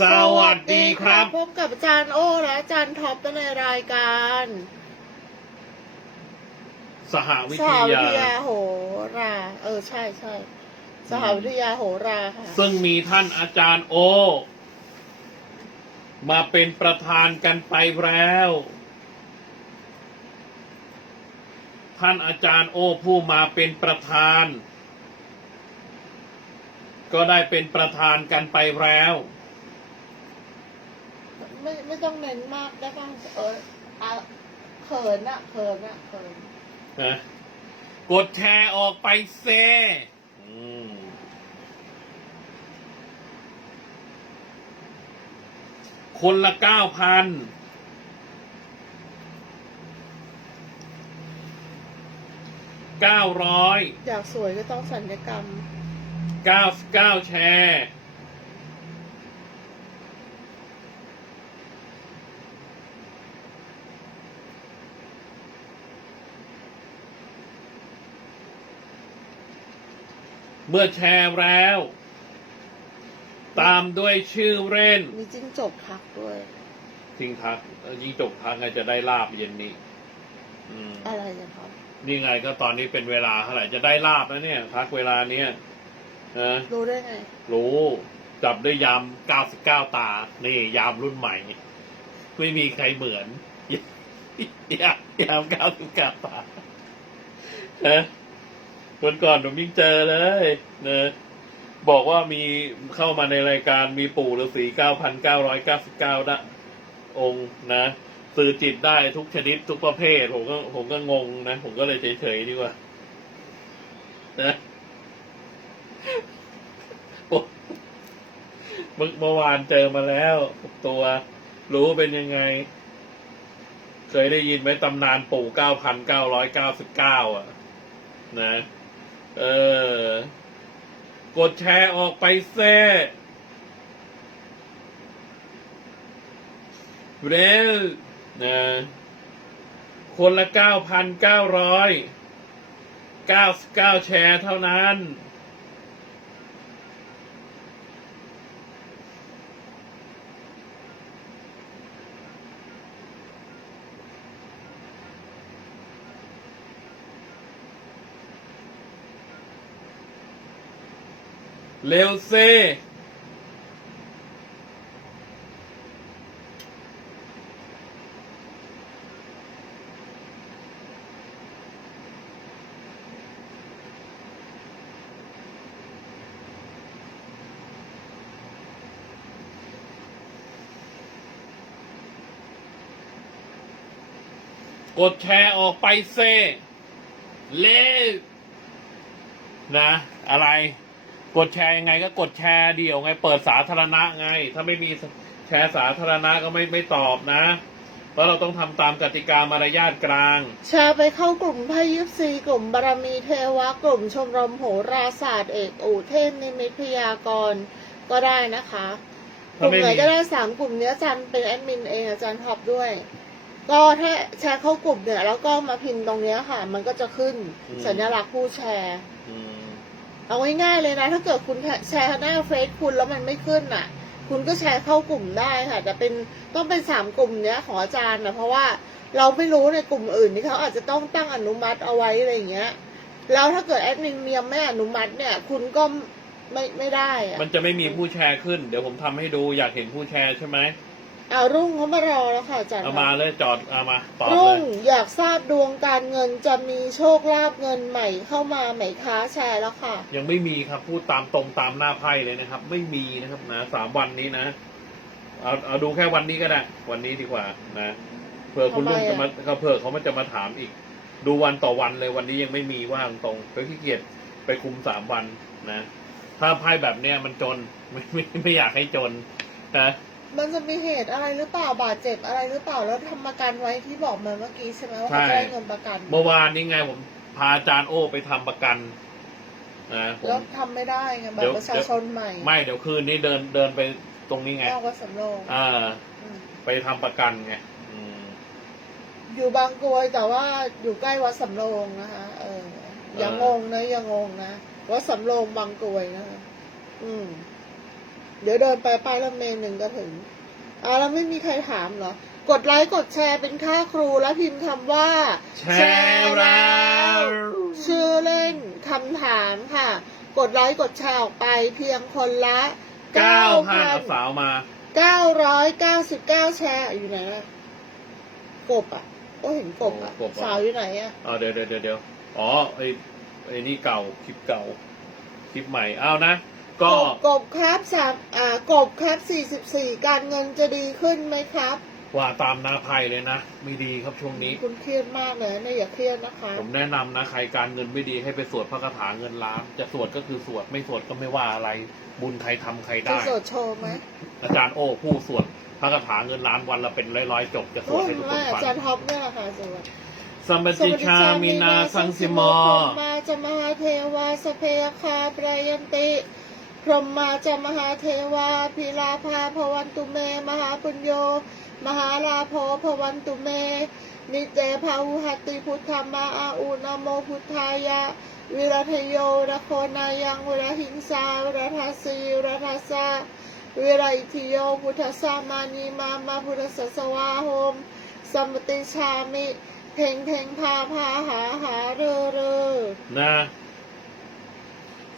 สวัสดีครับ พบกับอาจารย์โอ้และอาจารย์ท็อปในรายการ สหวิสทหวิยา ทยาโหรา เออใช่ใช่สหวิทยาโหราค่ะซึ่งมีท่านอาจารย์โอ มาเป็นประธานกันไปแล้ว ท่านอาจารย์โอผู้มาเป็นประธาน ก็ได้เป็นประธานกันไปแล้ว ไม่ไม่ต้องเน้นมากได้ป่ะเอออะเขินอะเขินอะเขินนะกดแชร์ออกไปเซอืมคนละเก้าพันเก้าร้อยอยากสวยก็ต้องสัญญกรรมเก้าเก้าแชร์ เมื่อแชร์แล้ว ตามด้วยชื่อเล่น มีจิ้งจกทักด้วยทิ้งทักเอ่อยิ่งจบทักไงจะได้ลาบเย็นนี้ อืม อะไรนะครับ นี่ไงก็ตอนนี้เป็นเวลาเท่าไหร่จะได้ลาบแล้วเนี่ย ทักเวลาเนี้ยนะรู้ได้ไง รู้จับด้วยยาม99 ตา นี่ยามรุ่นใหม่ ไม่มีใครเหมือน ยามยาม99 ตาเนะ วันก่อนผมยิ่งเจอเลยเนะบอกว่ามีเข้ามาในรายการมีปู่ฤาษี9,999นะองค์นะสื่อจิตได้ทุกชนิดทุกประเภท ผมก็ผมก็งงนะ ผมก็เลยเฉยๆดีกว่านะเมื่อวานเจอมาแล้วตัวรู้เป็นยังไง เคยได้ยินไหมตำนานปู่เก้าพันเก้าร้อยเก้าสิบเก้าอะ นะ เออ กดแชร์ออกไปเซ่เร็วนะคนละเก้าพันเก้าร้อยเก้าเก้าแชร์เท่านั้น เร็วเซกดแชร์ออกไปเซเร็วนะ อะไร กดแชร์ยังไงก็กดแชร์เดี่ยวไง เปิดสาธารณะไง ถ้าไม่มีแชร์สาธารณะก็ไม่ไม่ตอบนะ เพราะเราต้องทำตามกติกามารยาทกลาง แชร์ไปเข้ากลุ่มพายิปซีกลุ่มบารมีเทวะ กลุ่มชมรมโหราศาสตร์เอกอูเทพนิมิตพยากรณ์ก็ได้นะคะกถ้าลุ่มไม่ไหนมีก็ได้สามกลุ่มเนี้ยอาจารย์เป็นแอดมินเองอาจารย์ท็อปด้วย ก็ถ้าแชร์เข้ากลุ่มเนี่ยแล้วก็มาพิมพ์ตรงเนี้ยค่ะ มันก็จะขึ้นสัญลักษณ์ผู้แชร์อืม เอาง่ายๆเลยนะ ถ้าเกิดคุณแชร์หน้าเฟซคุณแล้วมันไม่ขึ้นอะ คุณก็แชร์เข้ากลุ่มได้ค่ะแต่เป็นต้องเป็นสามกลุ่มเนี้ยของอาจารย์นะเพราะว่าเราไม่รู้ในกลุ่มอื่นที่เขาอาจจะต้องตั้งอนุมัติเอาไว้อะไรอย่างเงี้ยแล้วถ้าเกิดแอดมินยังไม่อนุมัติเนี่ย คุณก็ไม่ไม่ได้อะมันจะไม่มีผู้แชร์ขึ้น เดี๋ยวผมทำให้ดูอยากเห็นผู้แชร์ใช่ไหม อารุ่งเขามารอแล้วค่ะอาจารย์เอามาเลยจอดเอามาตอบเลรุ่งยอยากทราบดวงการเงินจะมีโชคลาภเงินใหม่เข้ามาไหมคะแชร์แล้วค่ะ ยังไม่มีครับพูดตามตรงตามหน้าไพ่เลยนะครับ ไม่มีนะครับนะสามวันนี้นะเอาเอาดูแค่วันนี้ก็ได้วันนี้ดีกว่านะเผื่อคุณลุงทำไมอะจะมาเขาเผื่อเขามันจะมาถามอีก ดูวันต่อวันเลยวันนี้ยังไม่มีว่างตรงเพราะขี้เกียจไปคุมสามวันนะ ถ้าไพ่แบบเนี้ยมันจนไม่ไม่ไม่อยากให้จนนะ มันจะมีเหตุอะไรหรือเปล่าบาดเจ็บอะไรหรือเปล่าแล้วทำประกันไว้ที่บอกมาเมื่อกี้ใช่ไหมว่าเขาจะได้เงินประกันเมื่อวานนี้ไงผมพาอาจารย์โอ้ไปทำประกันนะผม แล้วทำไม่ได้ไงบัตเดี๋ยวรประชาชนใหม่ไม่เดี๋ยวคืนนี้เดินเดินไปตรงนี้ไงนอกวัดสำโรงอ่าอืมไปทำประกันไงอืม อยู่บางกรวยแต่ว่าอยู่ใกล้วัดสำโรงนะคะเออ อย่างงงนะอย่างงงนะวัดสำโรงบางกรวยนะคะอืม เดี๋ยวเดินไปป้ายรถเมล์หนึ่งก็ถึงอ่าแล้วไม่มีใครถามเหรอ กดไลค์กดแชร์เป็นค่าครูแล้วพิมพ์คำว่า แชร์แล้วชื่อเล่นคำถามค่ะ กดไลค์กดแชร์ออกไปเพียงคนละเก้าพันเอาสาวมา999แชร์อยู่ไหนอะกบอะก็เห็นกบอะโอ้กบอะสาวอยู่ไหนอะอ๋อเดี๋ยวเดี๋ยวเดี๋ยวเดี๋ยวอ๋อไอ้ไอ้นี่เก่าคลิปเก่าคลิปใหม่เอานะ ก็กบกบครับสามอ่ากบครับ44การเงินจะดีขึ้นไหมครับ ว่าตามนาภัยเลยนะ ไม่ดีครับช่วงนี้ คุณเครียดมากเลยนะอย่าเครียดนะคะผมแนะนำนะ ใครการเงินไม่ดีให้ไปสวดพระคาถาเงินล้าน จะสวดก็คือสวดไม่สวดก็ไม่ว่าอะไร บุญใครทำใครจะได้ โสดโชว์ไหมอาจารย์โอ้ผู้สวดพระคาถาเงินล้านวันละเป็นร้อยๆจบจะสวโอ้ดยให้ทุกคไม่นอาฟังจารย์ท็อปเนี่ยแหละค่ะสวัสดีสัมปติชามินาสังสิโมพรหมาจะมหาเทวาสเพยคาปรายันติพ รหมาจะมหาเทวาพิลาภาพวันตุเม มหาปุญโย มหาลาโภพวันตุเม นิเตภาหุหัตติพุทธมาอาอุนโมพุทธายะ วิรัทโยระโคนายังวิรหิงสาวิรทัสีวิรทัสสะวิริทิโยพุทธสามานีมามาพุทธสสวาโหมสัมปติชามิ เพ่งเพ่งพาพาหาหาเรอเรอนะ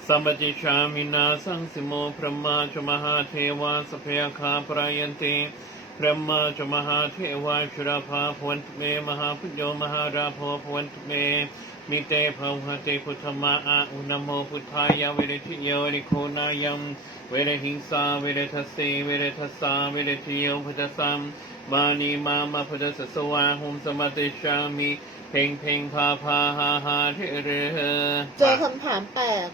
สัมปติชามินาสังสิโมพระมาจมหาเทวาสเพยคาปรายันติพระมาจมหาเทวาชุราภาพวันตุเมมหาพุโยมหาราโพพวันตุเมมิเตภาวหเตพุทธมาอาอุนโมพุทธายาเวรทิโยริโคนายังเวรหิงสาเวรทัสสีเวรทัสสาเวรทิโยพุทธสัมมานีมามาพุทธสสวาหุมสมติชามิ เพ่งเพ่งพาพาหาหาเทเรเจอคำถามแปลก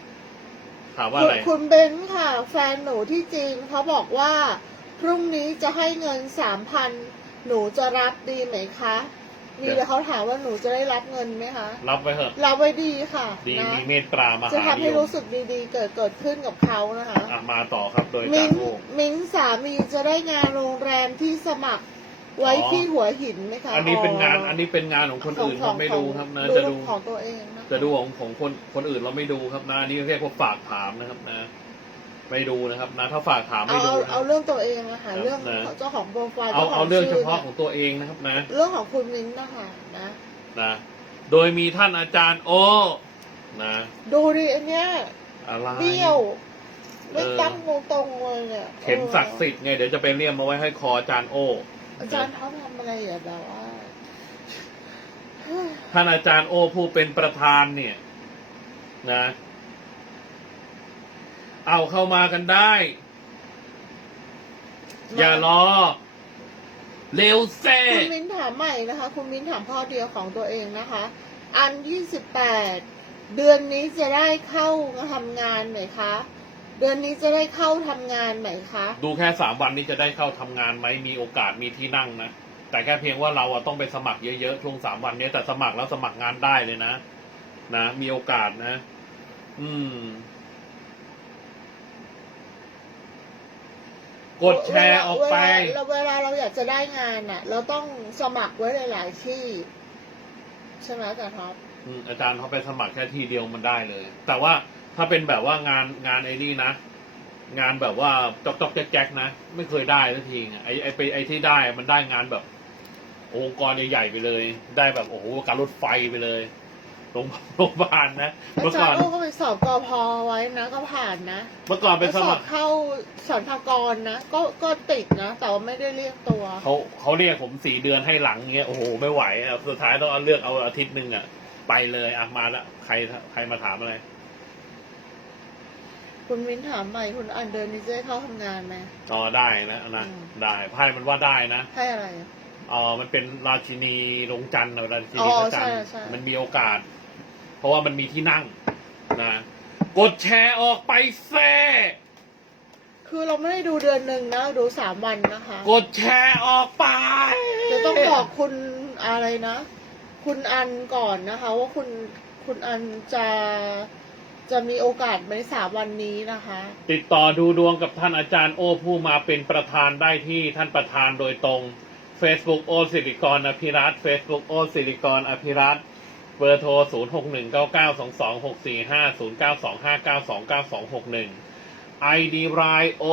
ถามว่าคุอะไรณคุณเบนซ์ค่ะ แฟนหนูที่จีนเขาบอกว่า พรุ่งนี้จะให้เงินสามพันหนูจะรับดีไหมคะมีแต่เขาถามว่าหนูจะได้รับเงินไหมคะ รับไปเถอะ รับไว้ดีค่ะดีนะมีเมตตามาจะหาทำให้รู้สึกดีๆ เกิดเกิดขึ้นกับเขานะคะอะมาต่อครับโดยมิ้จานโอมิ้นสามีจะได้งานโรงแรมที่สมัครไว้อ๋อที่หัวหินไหมคะ อันนี้เป็นงานอันนี้เป็นงานของคนอื่นขเรางไม่ดูครับนะดูจะดูของตัวเองนะ จะดูของของคนคนอื่นเราไม่ดูครับนะอันนี่เรียกว่าฝากถามนะครับนะไม่ดูนะครับนะถ้าฝากถามเอาไม่ดูเอานะเอาเรื่องตัวเองนะคะครับเรื่องนะเจ้าของโปรไฟล์เอาจ้ขเอาเรื่องเฉชื่พาะของตัวเองนะครับนะ เรื่องของคุณมิ้นท์นะคะนะนะโดยมีท่านอาจารย์โอนะดูดิอันเนี้ยอะไรเบี้ยวไม่เออตั้งตรงๆเลยเนี่ยเข็มศักดิ์สิทธิ์ไงเดี๋ยวจะไปเลี่ยมมาไว้ให้คออาจารย์โออาจารย์เขาทำอะไรอะแบบว่า ท่านอาจารย์โอผู้เป็นประธานเนี่ยนะ เอาเข้ามากันได้ อย่ารอ เร็วเซ่คุณมิ้นท์ถามใหม่นะคะ คุณมิ้นท์ถามพ่อเดียวของตัวเองนะคะ อันยี่สิบแปดเดือนนี้จะได้เข้าทำงานไหมคะ เดือนนี้จะได้เข้าทำงานไหมคะ ดูแค่สามวันนี้จะได้เข้าทำงานไหมมีโอกาสมีที่นั่งนะ แต่แค่เพียงว่าเราอะต้องไปสมัครเยอะๆช่วงสามวันนี้แต่สมัครแล้วสมัครงานได้เลยนะนะมีโอกาสนะ อืม กดแชร์ออกไปเวลาเวลาเราอยากจะได้งานอะเราต้องสมัครไว้หลายๆที่ ใช่ไหมอาจารย์ท็อปอืมอาจารย์เขาไปสมัครแค่ทีเดียวมันได้เลย แต่ว่าถ้าเป็นแบบว่างานงานไอ้นี่นะงานแบบว่าจอกจอกแจ๊กแจ๊กนะ ไม่เคยได้สักทีไงไอ้ไอ้ไปไอ้ที่ได้มันได้งานแบบ องค์กรใหญ่ๆไปเลย ได้แบบโอ้โหการรถไฟไปเลยโรงโรงพยาบาลนะอาเมื่อจาก่รอนย์โอ้ก็ไปสอบกอพอไว้นะก็ผ่านนะเมื่อก่อนไปไปสสอมับครเข้าสรรพากรนะ ก็ก็ติดนะ แต่ว่าไม่ได้เรียกตัว เขาเขาเรียกผมสี่เดือนให้หลังเงี้ยโอ้โหไม่ไหวอะสุดท้ายต้องเอาเลือกเอาอาทิตย์หนึ่งอะ ไปเลยอะมาละใครใครมาถามอะไร คุณมิ้นถามใหม่คุณอันเดินนี้จะได้เข้าทำงานไหม อ๋อได้นะนะ อืม ได้ไพ่มันว่าได้นะ ให้อะไรอะ อ๋อมันเป็นราชินีลงจันทร์นะราชิอ๋นีอพระจันทร์ใช่ใช่ มันมีโอกาส เพราะว่ามันมีที่นั่งนะกดแชร์ออกไปแซ่คือเราไม่ได้ดูเดือนหนึ่งนะ ดูสามวันนะคะกดแชร์ออกไปจะต้องบอกคุณอะไรนะ คุณอันก่อนนะคะ ว่าคุณคุณอันจะจะมีโอกาสในสามวันนี้นะคะ ติดต่อดูดวงกับท่านอาจารย์โอผู้มาเป็นประธานได้ที่ท่านประธานโดยตรง Facebook โอสิริกรอภิรัต Facebook โอสิริกรอภิรัตเบอร์โทร 0 6 1 9 9 2 2 6 4 5 0 9 2 5 9 2 9 2 6 1 ID รายโอ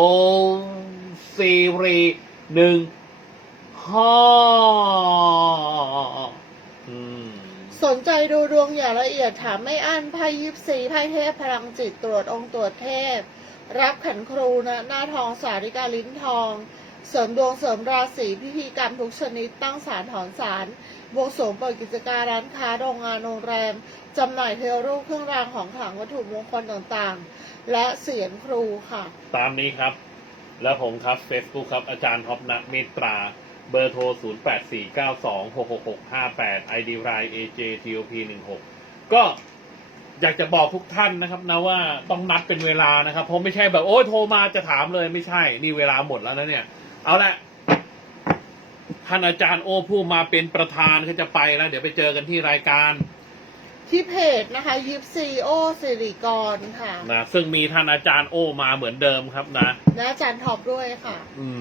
ซีรีหนึ่งห้อสนใจดูดวงอย่างละเอียดถามไม่อั้นไพ่ยิปซีไพ่เทพพลังจิตตรวจองค์ตรวจเทพ รับขันครูนะหน้าทองสาริกาลิ้นทอง เสริมดวงเสริมราศีพิธีกรรมทุกชนิดตั้งศาลถอนศาลบวงสรวงเปิดกิจการร้านค้าโรงงานโรงแรมจำหน่ายเทวรูปเครื่องรางของขลังวัตถุมงคลต่างๆ และเสียงครูค่ะ ตามนี้ครับ แล้วผมครับ Facebook ครับ อาจารย์ท็อปนะเมตรา เบอร์โทร 0849266658 ID ราย AJTOP16 ก็อยากจะบอกทุกท่านนะครับนะว่าต้องนัดเป็นเวลานะครับ เพราะไม่ใช่แบบโอ้ยโทรมาจะถามเลยไม่ใช่ นี่เวลาหมดแล้วนะเนี่ย เอาละท่านอาจารย์โอผู้มาเป็นประธานก็จะไปแล้ว เดี๋ยวไปเจอกันที่รายการ ที่เพจนะคะยิปซีโอสิริกรค่ะนะซึ่งมีท่านอาจารย์โอมาเหมือนเดิมครับนะ และอาจารย์ท็อปด้วยค่ะ อืม